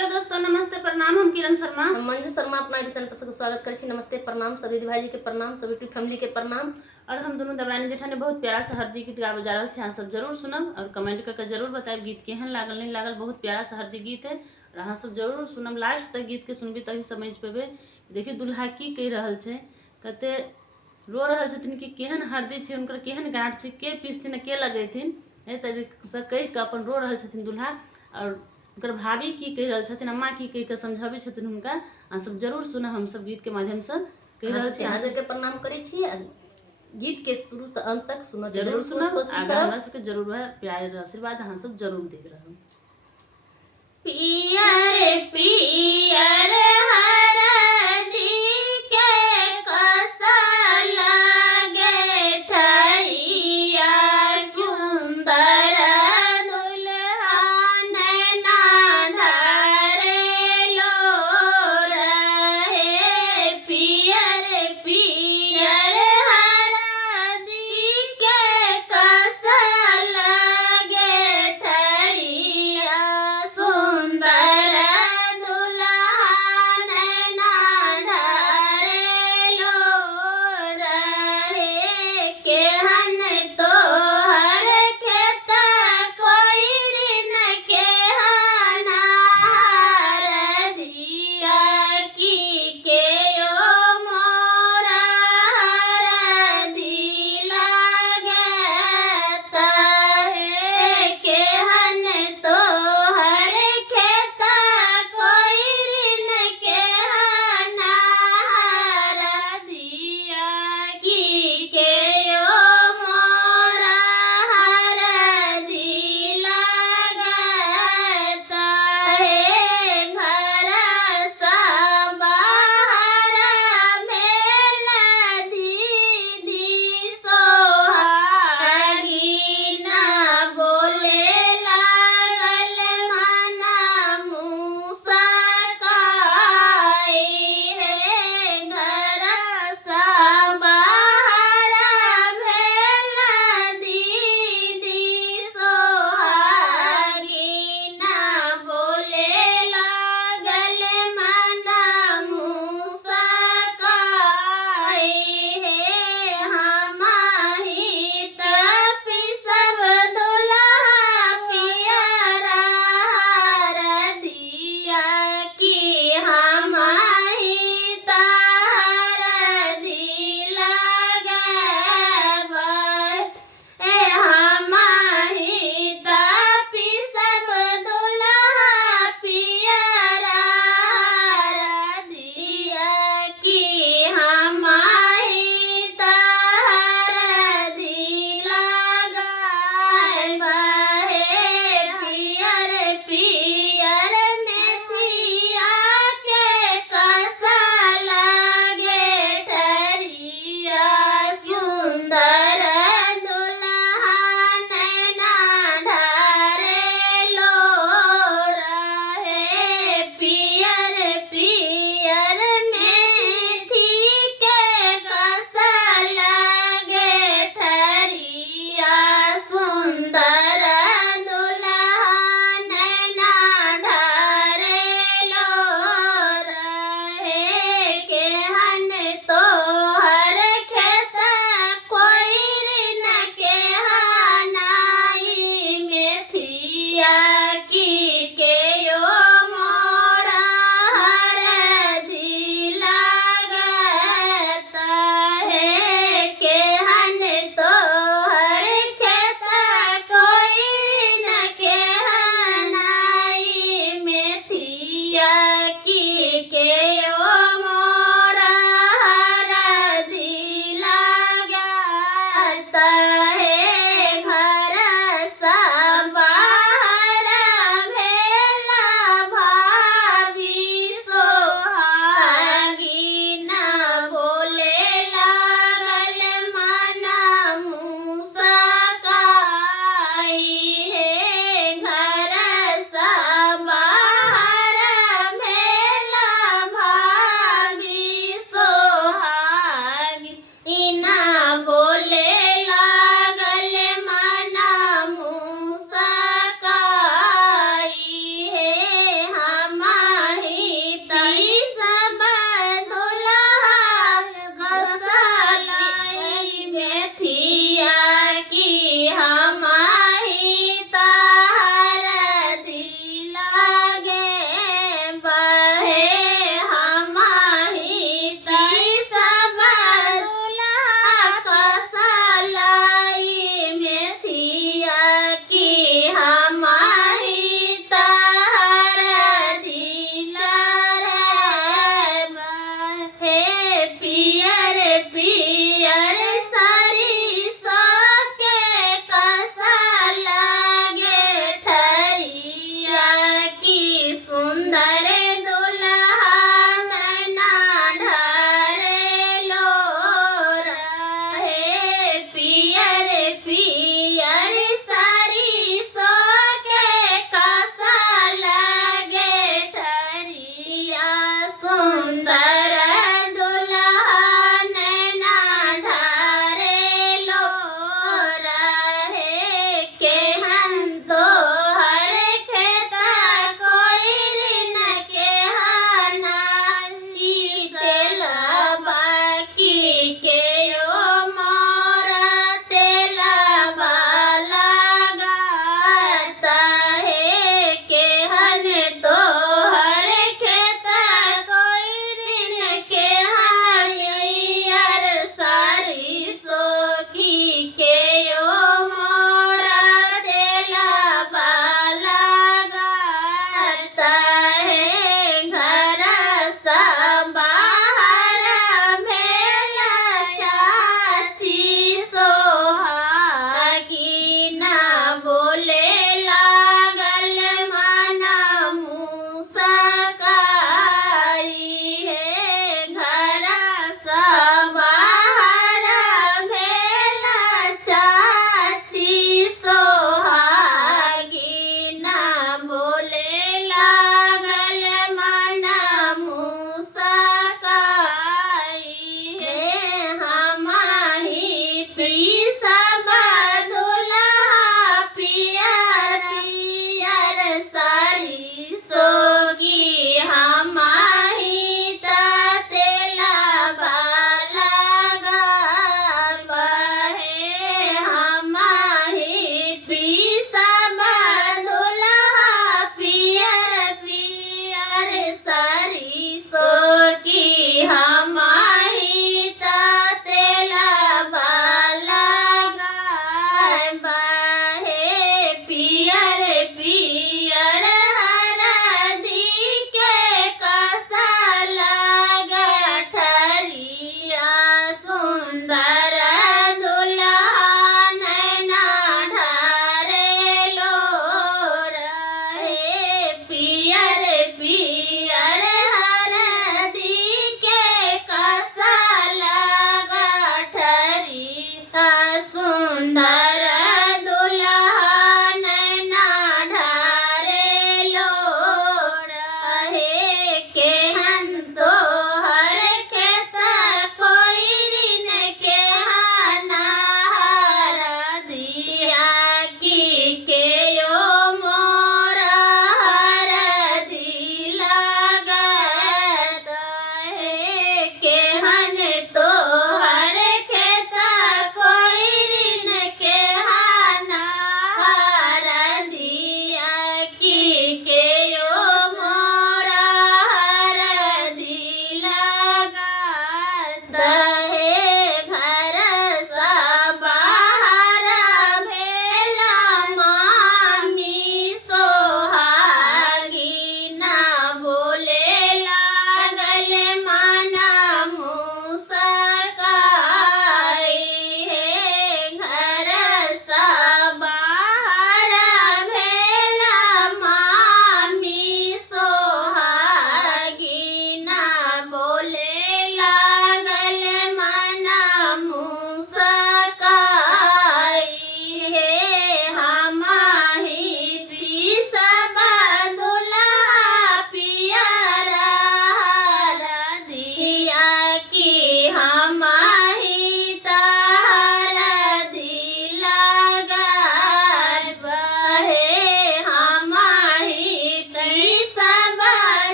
Hello दोस्तों, नमस्ते प्रणाम। हम किरण शर्मा, हम मंजू शर्मा अपना यूट्यूब चैनल पर सबको स्वागत करै छी। नमस्ते प्रणाम सभी दीदी भाई जी के प्रणाम, सभी यूट्यूब फैमिली के प्रणाम। और हम दोनों दबरानी जेठानी बहुत प्यारा सा हरदी गीत गावे जा रहल छी। अहाँ सब जरूर सुनब और कमेंट करके जरूर बताएब गीत केहन लागल नहीं लागल। बहुत प्यारा सा हरदी गीत है और अहाँ सब जरूर सुनब। लास्ट तक गीत के सुनबी तभी समझ पेबे। देखिए दुल्हा की कहि रहल छै, कते रो रहल छथिन कि केहन हरदी छै, उनकर केहन गांठ छै, के पीसथिन के लगेथिन, एहि तरीके कहि के अपन रो रहल छथिन दुल्हा। और उनकर भाभी की कहि रहल छथिन, अम्मा की कहि के समझाबै छथिन हुनका। अहाँ सब जरूर सुनब, हम सब गीत के माध्यम से कहि रहल छी। हाजिर के प्रणाम करै छी। गीत के शुरू से अंत तक सुनब, जरूर सुनब। कोशिश आगा करब। हमरा सबके जरूर है प्यार आशीर्वाद अहाँ सब जरूर देख रहब।